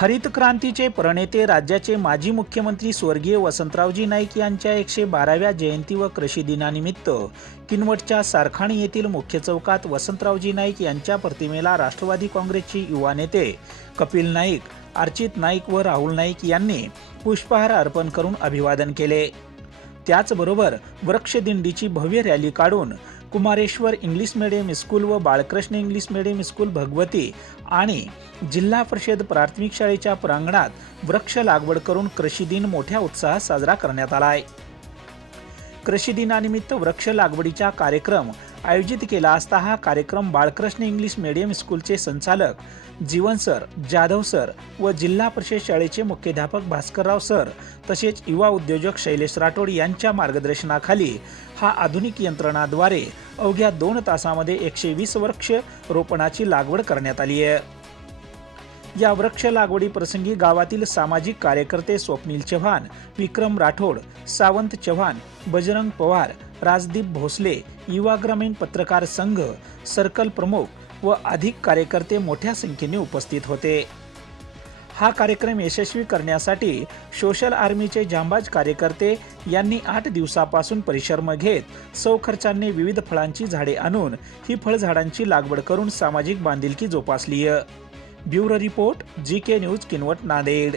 हरित क्रांतीचे प्रणेते राज्याचे माजी मुख्यमंत्री स्वर्गीय वसंतरावजी नाईक यांच्या एकशे बाराव्या जयंती व कृषी दिनानिमित्त किनवटच्या सारखाणी येथील मुख्य चौकात वसंतरावजी नाईक यांच्या प्रतिमेला राष्ट्रवादी काँग्रेसचे युवा नेते कपिल नाईक अर्चित नाईक व राहुल नाईक यांनी पुष्पहार अर्पण करून अभिवादन केले. त्याचबरोबर वृक्षदिंडीची भव्य रॅली काढून कुमारेश्वर इंग्लिश मिडियम स्कूल व Balkrishna English medium school Bhagwati आणि जिल्हा परिषद प्राथमिक शाळेच्या प्रांगणात वृक्ष लागवड करून कृषी दिन मोठ्या उत्साहात साजरा करण्यात आला आहे. कृषी दिनानिमित्त वृक्ष लागवडीचा कार्यक्रम आयोजित केला असता हा कार्यक्रम बाळकृष्ण इंग्लिश मिडियम स्कूलचे संचालक जीवन सर जाधव सर व जिल्हा परिषद शाळेचे मुख्याध्यापक भास्करराव सर तसेच युवा उद्योजक शैलेश राठोड यांच्या मार्गदर्शनाखाली हा आधुनिक यंत्रणाद्वारे अवघ्या दोन तासामध्ये एकशे वीस वृक्ष रोपणाची लागवड करण्यात आली आहे. या वृक्ष लागवडी प्रसंगी गावातील सामाजिक कार्यकर्ते स्वप्नील चव्हाण विक्रम राठोड सावंत चव्हाण बजरंग पवार राजदीप भोसले युवा ग्रामीण पत्रकार संघ सर्कल प्रमुख व अधिक कार्यकर्ते मोठ्या संख्येने उपस्थित होते. हा कार्यक्रम यशस्वी करण्यासाठी सोशल आर्मीचे जांबाज कार्यकर्ते यांनी आठ दिवसापासून परिश्रम घेत सौखर्चांनी विविध फळांची झाडे आणून ही फळझाडांची लागवड करून सामाजिक बांधिलकी जोपासली bureau report G K news Kinwat Nanded.